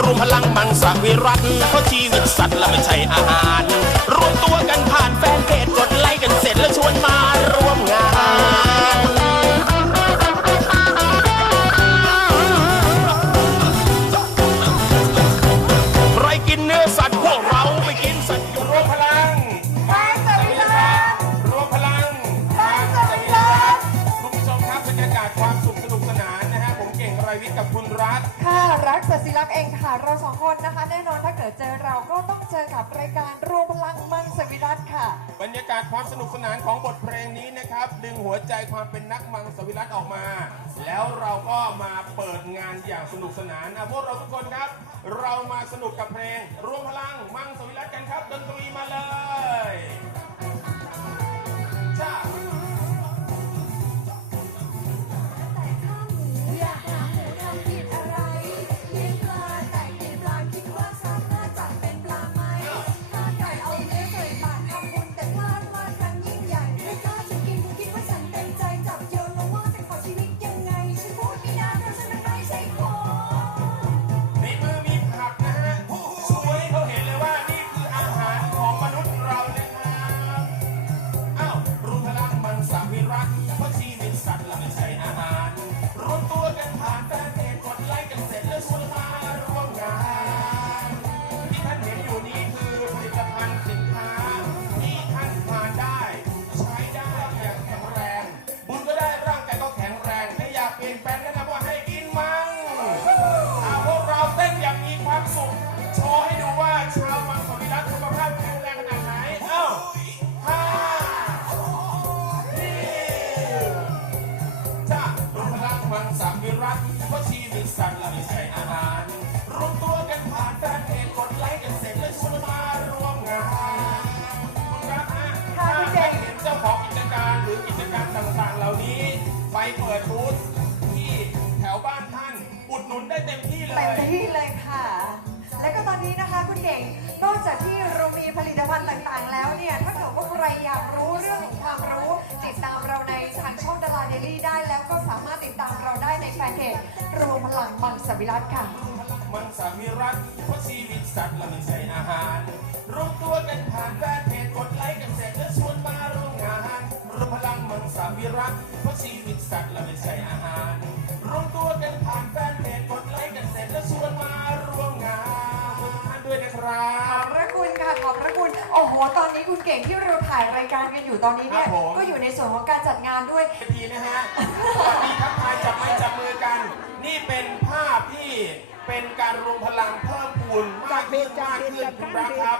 รวมพลังมังสวิรัตเพราะชีวิตสัตว์และไม่ใช่อาหาร รวมตัวกันผ่านแฟนเพจกดไลค์กันเสร็จแล้วชวนมาร่วมงานใครกินเนื้อสัตว์พวกเราไม่กินสัตว์อยู่รวมพลังมังสวิรัตรวมพลังมังสวิรัตคุณผู้ชมครับบรรยากาศความ วิทย์กับคุณรัฐ ค่ะ รักสัสิลักษณ์เองค่ะ เราสองคนนะคะ แน่นอนถ้าเกิดเจอเราก็ต้องเจอกับรายการรวมพลังมันสวิรัตค่ะ บรรยากาศความสนุกสนานของบทเพลงนี้นะครับ ดึงหัวใจความเป็นนักมังสวิรัตออกมา แล้วเราก็มาเปิดงานอย่างสนุกสนานนะพวกเราทุกคนครับ เรามาสนุกกับเพลงรวมพลังมังสวิรัตกันครับดนต เปิดบูธที่แถวบ้านท่าน อุดหนุนได้เต็มที่เลเต็มย ที่เลยค่ะ และก็ตอนนี้นะคะคุณเก่งนอกจากที่เรามีผลิตภัณฑ์ต่างๆ แล้วเนี่ย ถ้าเกิดว่าใครอยากรู้เรื่องของความรู้ ติดตามเราในทางช่องดาราเดลี่ได้แล้วก็สามารถติดตามเราได้ในแฟนเพจรวมพลังมังสวิรัตค่ะ มังสวิรัตเพราะชีวิตสัตว์และไม่ใช่อาหารรวมตัวกันผ่านแฟนเพจกดไลค์กันเสร็จแล้วชวนมาร่วมงานรวมพลังมังสวิรัตเพราะ ชีวิตสัตว์และไม่ใช่อาหารรวมตัวกันผ่านแฟนเพจกดไลค์กันเสร็จแล้วชวนมาร่วมงานขอบคุณท่านด้วยนะครัขอบ บพระคุณค่ะขอบพระคุณโอ้โหตอนนี้คุณเก่งที่เราถ่ายรายการกันอยู่ตอนนี้เนี่ยครับผม ก็อยู่ในส่วนของการจัดงานด้วย ทีนะฮะ สวัสดีครับทายจับไม้จับมือกัน นี่เป็นภาพที่ เป็นการรวมพลังเพิ่มพูนมากขึ้นมากขึ้นคุณรักครับ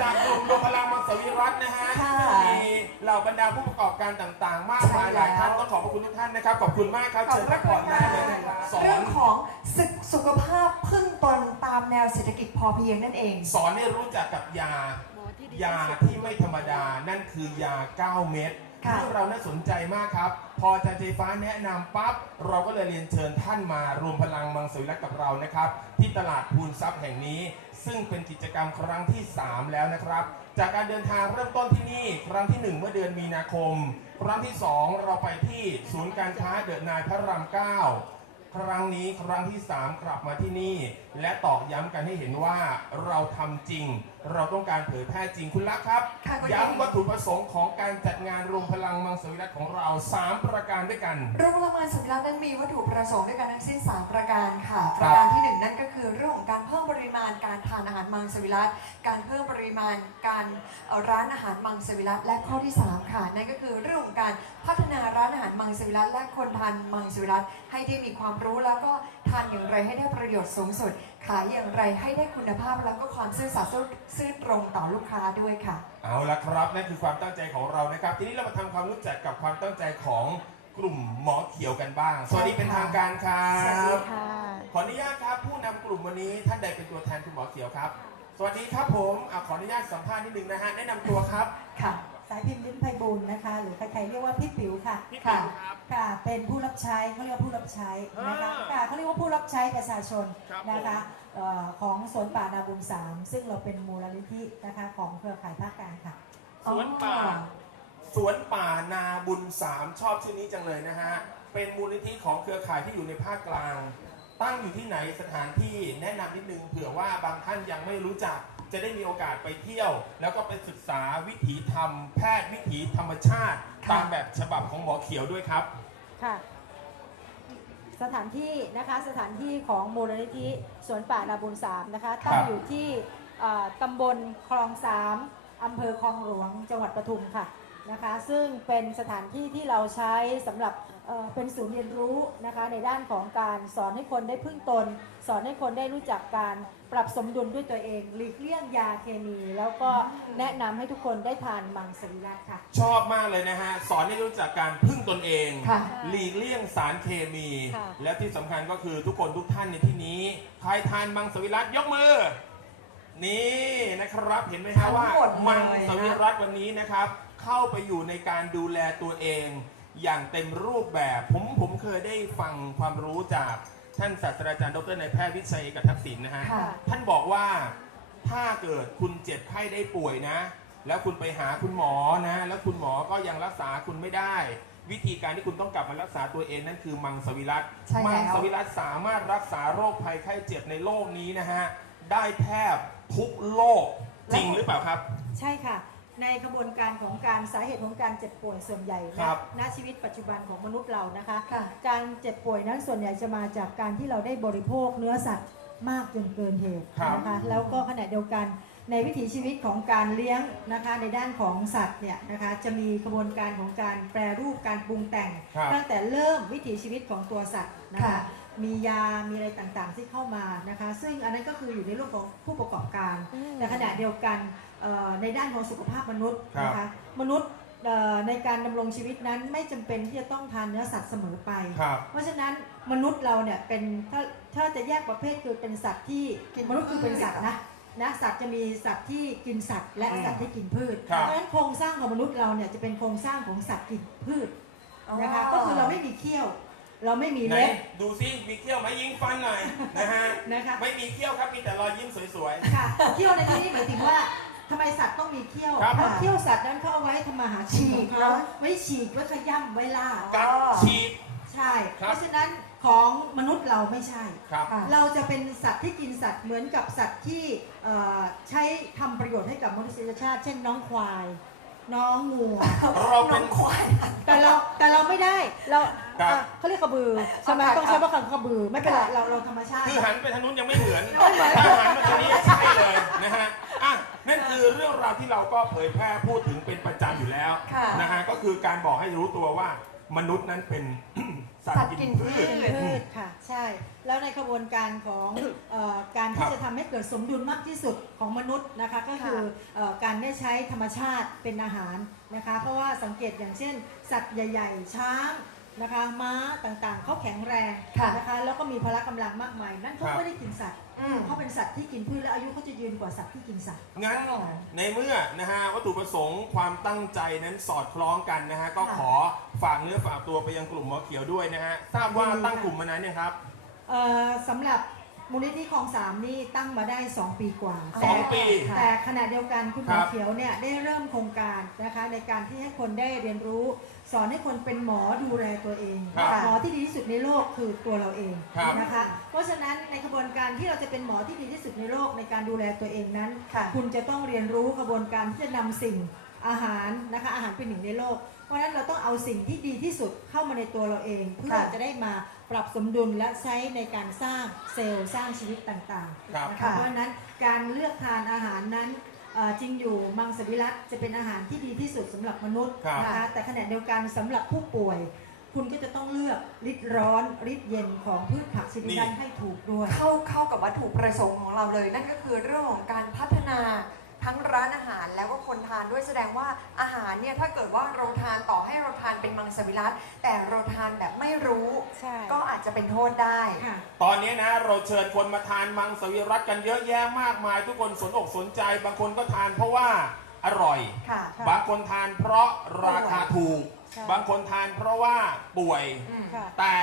จากกลุ่มรวมพลังมังสวิรัตนะฮะค่ะมีเหล่าบรรดาผู้ประกอบการต่างๆ มากมายใช่หลายท่านแล้วต้องขอบพระคุณทุกท่านนะครับ ขอบคุณมากครับขอบเชิญพพัระกคุผ่อณนได้ค่ะเลยนะครับสอเรื่นองของศึกสุขภาพพึ่งตนตามแนวเศรษฐกิจพอเพียงนั่นเอง สอนให้รู้จักกับยา ยาที่ไม่ธรรมดานั่นคือยา 9 เม็ด ค่ะซึ่งเราน่าสนใจมากครับ พออาจารย์ไฟฟ้าแนะนำปั๊บเราก็เลยเรียนเชิญท่านมารวมพลังมังสวิรัตกับเรานะครับ ที่ตลาดพูนทรัพย์แห่งนี้ ซึ่งเป็นกิจกรรมครั้งที่ 3 แล้วนะครับ จากการเดินทางเริ่มต้นที่นี่ ครั้งที่ 1 เมื่อเดือนมีนาคม ครั้งที่ 2 เราไปที่ศูนย์การค้าเดินนายพระราม9ครั้งนี้ครั้งที่ 3 กลับมาที่นี่ และตอกย้ำกันให้เห็นว่าเราทำจริง เราต้องการเผยแพร่จริงคุณลักษณ์ครับ ค่ะคุณย้ำวัตถุประสงค์ของการจัดงานรวมพลังมังสวิรัตของเรา 3 ประการด้วยกัน โรงพยาบาลสุริรัตน์นั้นมีวัตถุประสงค์ด้วยกันทั้งสิ้น 3 ประการค่ะ คปรับ ระการที่ 1 นั่นก็คือเรื่องของการเพิ่มปริมาณ การทานอาหารมังสวิรัตการเพิ่มปริมาณการร้านอาหารมังสวิรัตและข้อที่ 3 ค่ะ นั่นก็คือเรื่องของการพัฒนาร้านอาหารมังสวิรัตและคนทานมังสวิรัตให้ได้มีความรู้แล้วก็ทานอย่างไรให้ได้ประโยชน์สูงสุด ขายอย่างไรให้ได้คุณภาพแล้วก็ความซื่อสัตย์ซื่อตรงต่อลูกค้าด้วยค่ะ เอาละครับนั่นคือความตั้งใจของเรานะครับ ทีนี้เรามาทำความรู้จักกับความตั้งใจของ กลุ่มหมอเขียวกันบ้าง สวัสดีเป็นทางการครัสวัสดีบ ค่ะ ขออนุญาตครับผู้นำกลุ่มวันนี้ท่านใดเป็นตัวแทนคุณหมอเขียวครับ สวัสดีครับผมอะขออนุญาตสัมภาษณ์นิดนึงนะฮะแนะนำตัวครับค่ะ สายพิมพ์ลิ้นไพบูลย์นะคะ หรือใครๆเรียกว่าพี่ปิ๋วค่ะพี่ค่ะติ๋วครับ ค่ะ เป็นผู้รับใช้เขาเรียกว่าผู้รับใช้นะคะอ่าค่ะเขาเรียกว่าผู้รับใช้ประชาชนครับนะคะเอ่อของสวนป่านาบุญสามซึ่งเราเป็นมูลนิธินะคะของเครือข่ายภาคกลางค่ะ สวนป่าอ๋อ สวนป่านาบุญสามชอบชื่อนี้จังเลยนะฮะ เป็นมูลนิธิของเครือข่ายที่อยู่ในภาคกลาง ตั้งอยู่ที่ไหนสถานที่แนะนำนิดนึงเผื่อว่าบางท่านยังไม่รู้จัก จะได้มีโอกาสไปเที่ยว แล้วก็ไปศึกษาวิถีธรรม แพทย์วิถีธรรมชาติค่ะตามแบบฉบับของหมอเขียวด้วยครับ ค่ะ สถานที่นะคะสถานที่ของมูลนิธิสวนป่านาบุญสามนะคะตั้งอยู่ที่เอ่อตำบลคลองสามอำเภอคลองหลวงจังหวัดปทุมค่ะ นะคะซึ่งเป็นสถานที่ที่เราใช้สำหรับเอ่อเป็นศูนย์เรียนรู้นะคะในด้านของการสอนให้คนได้พึ่งตน สอนให้คนได้รู้จักการปรับสมดุลด้วยตัวเองหลีกเลี่ยงยาเคมี แล้วก็แนะนำให้ทุกคนได้ทานมังสวิรัตค่ะ ชอบมากเลยนะฮะ สอนให้รู้จักการพึ่งตนเอง ค่ะหลีกเลี่ยงสารเคมี ค่ะ และที่สำคัญก็คือทุกคนทุกท่านในที่นี้ใครทานมังสวิรัตยกมือ นี่นะครับเห็นไหมฮะว่าทั้งหมดเลยมังสวิรัตวันนี้นะครับ เข้าไปอยู่ในการดูแลตัวเอง อย่างเต็มรูปแบบ ผมผมเคยได้ฟังความรู้จากท่านศาสตราจารย์ดรนายแพทย์วิชัยเอกทักษิณนะฮะค่ะ ท่านบอกว่าถ้าเกิดคุณเจ็บไข้ได้ป่วยนะ แล้วคุณไปหาคุณหมอนะ แล้วคุณหมอก็ยังรักษาคุณไม่ได้ วิธีการที่คุณต้องกลับมารักษาตัวเองนั่นคือมังสวิรัตใช่แล้ว มังสวิรัตสามารถรักษาโรคภัยไข้เจ็บในโลกนี้นะฮะได้แทบทุกโรคจริงหรือเปล่าครับ ใช่ค่ะ ในกระบวนการของการสาเหตุของการเจ็บป่วยส่วนใหญ่ครัณบณชีวิตปัจจุบันของมนุษย์เรานะคะ ค่ะ การเจ็บป่วยนั้นส่วนใหญ่จะมาจากการที่เราได้บริโภคเนื้อสัตว์มากจนเกินเหตุครับนะคะแล้วก็ขณะเดียวกันในวิถีชีวิตของการเลี้ยงนะคะในด้านของสัตว์เนี่ยนะคะจะมีกระบวนการของการแปรรูปการปรุงแต่ง ครับตั้งแต่เริ่มวิถีชีวิตของตัวสัตว์นะคะ ค่ะ มียา มีอะไรต่างๆที่เข้ามานะคะ ซึ่งอันนั้นก็คืออยู่ในเรื่องของผู้ประกอบการ แต่ขณะเดียวกันเอ่อในด้านของสุขภาพมนุษย์นะคะมนุษย์เอ่อในการดำรงชีวิตนั้นไม่จำเป็นที่จะต้องทานเนื้อสัตว์เสมอไปครับเพราะฉะนั้นมนุษย์เราเนี่ยเป็นถ้าถ้าจะแยกประเภทคือเป็นสัตว์ที่กินมนุษย์คือเป็นสัตว์นะนะสัตว์จะมีสัตว์ที่กินสัตว์ และอืมสัตว์ที่กินพืชครัเพบราะฉะนั้นโครงสร้างของมนุษย์เราเนี่ยจะเป็นโครงสร้างของสัตว์กินพืชนะคะก็คือเราไม่มีเขี้ยว เราไม่มีไหนเล็บดูซิมีเขี้ยวไหมยิงฟันหน่อยนะฮะนะคะไม่มีเขี้ยวครับมีแต่รอยยิ้มสวยค่ะเขี้ยวในที่นี้หมายถึงว่า ทำไมสัตว์ต้องมีเขี้ยวครับ เพราะเขี้ยวสัตว์นั้นเขาเอาไว้ทำมาหากินของเขาไว้ฉีกไว้ขย้ำไว้ล่าๆกัดฉีด ใช่ครับเพราะฉะนั้นของมนุษย์เราไม่ใช่ ครับค่ะเราจะเป็นสัตว์ที่กินสัตว์เหมือนกับสัตว์ที่เอ่อใช้ทำประโยชน์ให้กับมนุษยชาติ เช่นน้องควาย น้องงูเราเป็นน้องควาย เราครับอะเขาเรียกกระบือใช่ไหมค่ะต้องใช้ว่าคำกระบือไม่เป็นไรค่ะเราเราธรรมชาติ คือหันไปทางนู้นยังไม่เหมือนถ้าหันมาทางนี้ใช่เลยนะฮะอะนั่นคือเรื่องราวที่เราก็เผยแพร่พูดถึงเป็นประจำอยู่แล้วค่ะ นะฮะก็คือการบอกให้รู้ตัวว่ามนุษย์นั้นเป็น สัตสัตว์ว์กินกินพืพืช ช เป็นพืชค่ะใช่ แล้วในกระบวนการของเออการครัที่บจะทำให้เกิดสมดุลมากที่สุดของมนุษย์นะคะก็คือเออการได้ใช้ธรรมชาติเป็นอาหารนะคะ เพราะว่าสังเกตอย่างเช่น สัตว์ใหญ่ ๆ ช้าง นะคะม้าต่างๆ เขาแข็งแรงค่ะนะคะแล้วก็มีพละกำลังมากมาย นั่นเขาครับ ไม่ได้กินสัตว์อืม เขาเป็นสัตว์ที่กินพืชและอายุเขาจะยืนกว่าสัตว์ที่กินสัตว์ งั้นในเมื่อนะฮะวัตถุประสงค์ความตั้งใจนั้นสอดคล้องกันนะฮะก็ค่ะขอฝากเนื้อฝากตัวไปยังกลุ่มหมอเขียวด้วยนะฮะทราบว่ายินดีตั้งค่ะ กลุ่มมานานเนี่ยงครับ เอ่อสำหรับมูลนิธิคลองสามนี่ตั้งมาได้ 2 ปีกว่าสองแต่ปีแต่ขณะเดียวกันคุณหมคอรับเขียวเนี่ยได้เริ่มโครงการนะคะในการที่ให้คนได้เรียนรู้ สอนให้คนเป็นหมอดูแลตัวเอง ครับหมอที่ดีที่สุดในโลกคือตัวเราเองครับนะคะ เพราะฉะนั้นในกระบวนการที่เราจะเป็นหมอที่ดีที่สุดในโลกในการดูแลตัวเองนั้น ค่ะ คุณจะต้องเรียนรู้กระบวนการที่จะนำสิ่งอาหารนะคะอาหารเป็นหนึ่งในโลก เพราะฉะนั้นเราต้องเอาสิ่งที่ดีที่สุดเข้ามาในตัวเราเอง เพื่อค่ะจะได้มาปรับสมดุลและใช้ในการสร้างเซลล์สร้างชีวิตต่างครับๆนะคะค่ะเพราะฉะนั้นการเลือกทานอาหารนั้นเอ่อ จริงอยู่มังสวิรัตจะเป็นอาหารที่ดีที่สุดสำหรับมนุษย์ครับนะคะแต่ขณะเดียวกันสำหรับผู้ป่วย คุณก็จะต้องเลือกฤทธิ์ร้อนฤทธิ์เย็นของพืชผักชนิดนั้นให้ถูกด้วย เข้าเข้ากับวัตถุประสงค์ของเราเลย นั่นก็คือเรื่องของการพัฒนา ทั้งร้านอาหารแล้วก็คนทานด้วยแสดงว่าอาหารเนี่ยถ้าเกิดว่าเราทานต่อให้เราทานเป็นมังสวิรัตแต่เราทานแบบไม่รู้ ใช่ ก็อาจจะเป็นโทษได้ ค่ะ ตอนนี้นะเราเชิญคนมาทานมังสวิรัตกันเยอะแยะมากมาย ทุกคนสนอกสนใจ บางคนก็ทานเพราะว่าอร่อย ค่ะค่ะบางคนทานเพราะราคาถูกใช่ บางคนทานเพราะว่าป่วย อืม ค่ะ แต่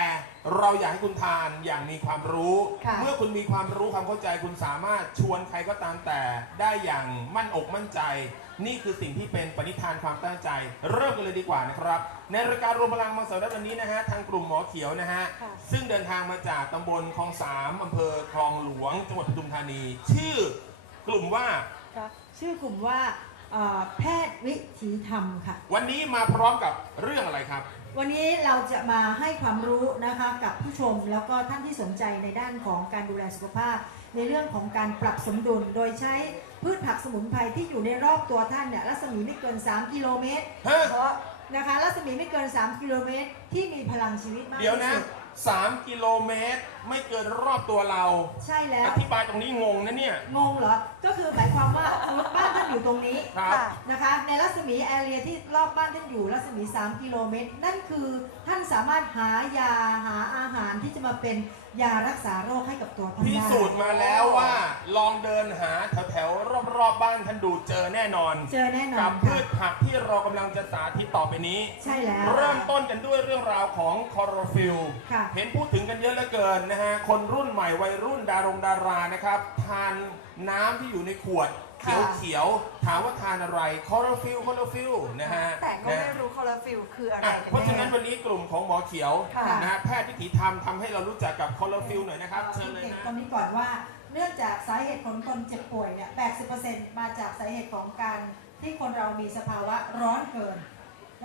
เราอยากให้คุณทานอย่างมีความรู้ ค่ะ เมื่อคุณมีความรู้ความเข้าใจคุณสามารถชวนใครก็ตามแต่ได้อย่างมั่นอกมั่นใจ นี่คือสิ่งที่เป็นปณิธานความตั้งใจ เริ่มกันเลยดีกว่านะครับ ในรายการรวมพลังมังสวิรัตวันนี้นะฮะทางกลุ่มหมอเขียวนะฮะค่ะ ซึ่งเดินทางมาจากตำบลคลองสามอำเภอคลองหลวงจังหวัดปทุมธานี ชื่อกลุ่มว่า ค่ะ ชื่อกลุ่มว่า เอ่อแพทย์วิถีธรรมค่ะ วันนี้มาพร้อมกับเรื่องอะไรครับ วันนี้เราจะมาให้ความรู้นะคะกับผู้ชมแล้วก็ท่านที่สนใจในด้านของการดูแลสุขภาพ ในเรื่องของการปรับสมดุลโดยใช้พืชผักสมุนไพรที่อยู่ในรอบตัวท่านเนี่ยรัศมีไม่เกิน 3 กิโลเมตรฮะ เพราะนะคะรัศมีไม่เกิน 3 กิโลเมตรที่มีพลังชีวิตมากเดี๋ยวนะที่สุด 3 กิโลเมตร ไม่เกินรอบตัวเรา ใช่แล้ว อธิบายตรงนี้งงนะเนี่ย งงเหรอ ก็คือหมายความว่าบ้านท่านอยู่ตรงนี้ครับค่ะนะคะ ในรัศมีแอเรียที่รอบบ้านท่านอยู่รัศมี 3 กิโลเมตร นั่นคือท่านสามารถหายาหาอาหารที่จะมาเป็น ยารักษาโรคให้กับตัวท่านพิได้สูจน์มาแล้วว่า ลองเดินหาแถวแถวๆรอบๆบ้านท่านดูเจอแน่นอน เจอแน่นอกับนพืค่ะชผักที่เรากำลังจะสาธิตต่อไปนี้ ใช่แล้ว เริ่มต้นกันด้วยเรื่องราวของคอร์ฟิลค่ะ เห็นพูดถึงกันเยอะเหลือเกินนะฮะ คนรุ่นใหม่วัยรุ่นดารงดารานะครับ ทานน้ำที่อยู่ในขวด เขียวค่ะเขียวๆถามว่าทานอะไรคอร์ฟิลคอร์ฟิลนะฮะแต่ก็นะไม่รู้คอลฟิลคืออะไรอะกันเพราะฉะนั้นแน่วันนี้กลุ่มของหมอเขียวค่ะนะฮะแพทย์วิถีธรรมทำให้เรารู้จักกับคอร์ฟิลหน่อยนะครับเชิญเลยเด็กนะตรงนี้ก่อนว่าเนื่องจากสาเหตุของคนเจ็บป่วยเนี่ย 80%มาจากสาเหตุของการที่คนเรามีสภาวะร้อนเกิน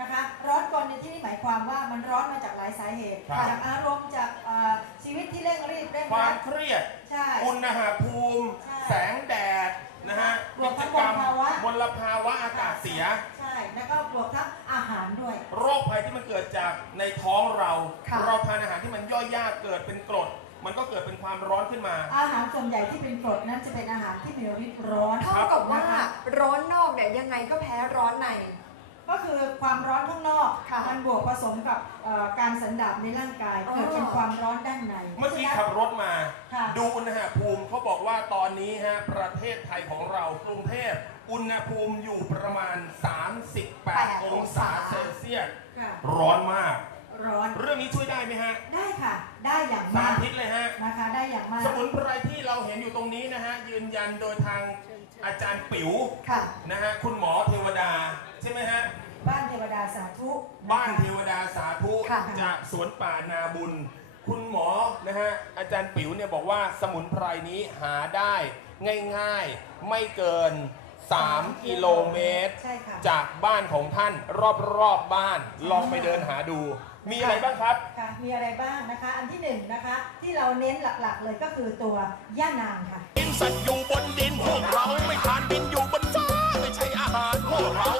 นะคะร้อนเกินในที่นี้หมายความว่ามันร้อนมาจากหลายสาเหตุครับจากอารมณ์จากเอ่อชีวิตที่เร่งรีบเร่งควารัมดเครียดใช่อุณหภูมิใช่แสงแดด นะฮะรวมทั้กิงจกรรมมลภาวะ มลภาวะอากาศเสีย ใช่ แล้วก็บวกทั้งอาหารด้วย โรคภัยที่มันเกิดจากในท้องเรา ค่ะ เราทานอาหารที่มันย่อยยากเกิดเป็นกรด มันก็เกิดเป็นความร้อนขึ้นมา อาหารส่วนใหญ่ที่เป็นกรดนั้นจะเป็นอาหารที่มีฤทธิ์ร้อน เท่ากับว่านะคะร้อนนอกเนี่ยยังไงก็แพ้ร้อนใน ก็คือความร้อนข้างนอกค่ะมันบวกผสมกับเอ่อการสันดาปในร่างกายอ๋อ เกิดเป็นความร้อนด้านใน เมื่อกี้ฉะนั้นขับรถมา ค่ะ ดูอุณหภูมิเขาบอกว่าตอนนี้ฮะประเทศไทยของเรากรุงเทพอุณหภูมิอยู่ประมาณ 38 องศาเซลเซียสค่ะร้อนมาก ร้อนเรื่องนี้ช่วยได้ไหมฮะได้ค่ะ ได้อย่างสามากทิศเลยฮะ นะคะ ได้อย่างมาก สมุนไพรที่เราเห็นอยู่ตรงนี้นะฮะยืนยันโดยทางอาจารย์ปิ๋วค่ะ นะฮะคุณหมอเทวดา ใช่ไหมฮะ บ้านเทวดาสาธุะคะบ้านเทวดาสาธุค่ะ จากสวนป่านาบุญ คุณหมอนะฮะอาจารย์ปิ๋วเนี่ยบอกว่าสมุนไพรนี้หาได้ง่ายๆไม่เกิน 3 กิโลเมตร ใช่ค่ะ จากบ้านของท่านรอบๆบบ้าน ลองไปเดินหาดู มีอะไรบ้างครับ ค่ะ มีอะไรบ้างนะคะ อันที่หนึ่งนะคะ ที่เราเน้นหลักๆเลยก็คือตัวย่านางค่ะ กินสัตว์อยู่บนดินพวกเราไม่ทานบินอยู่บนฟ้าไม่ใช่อาหารพวกเรา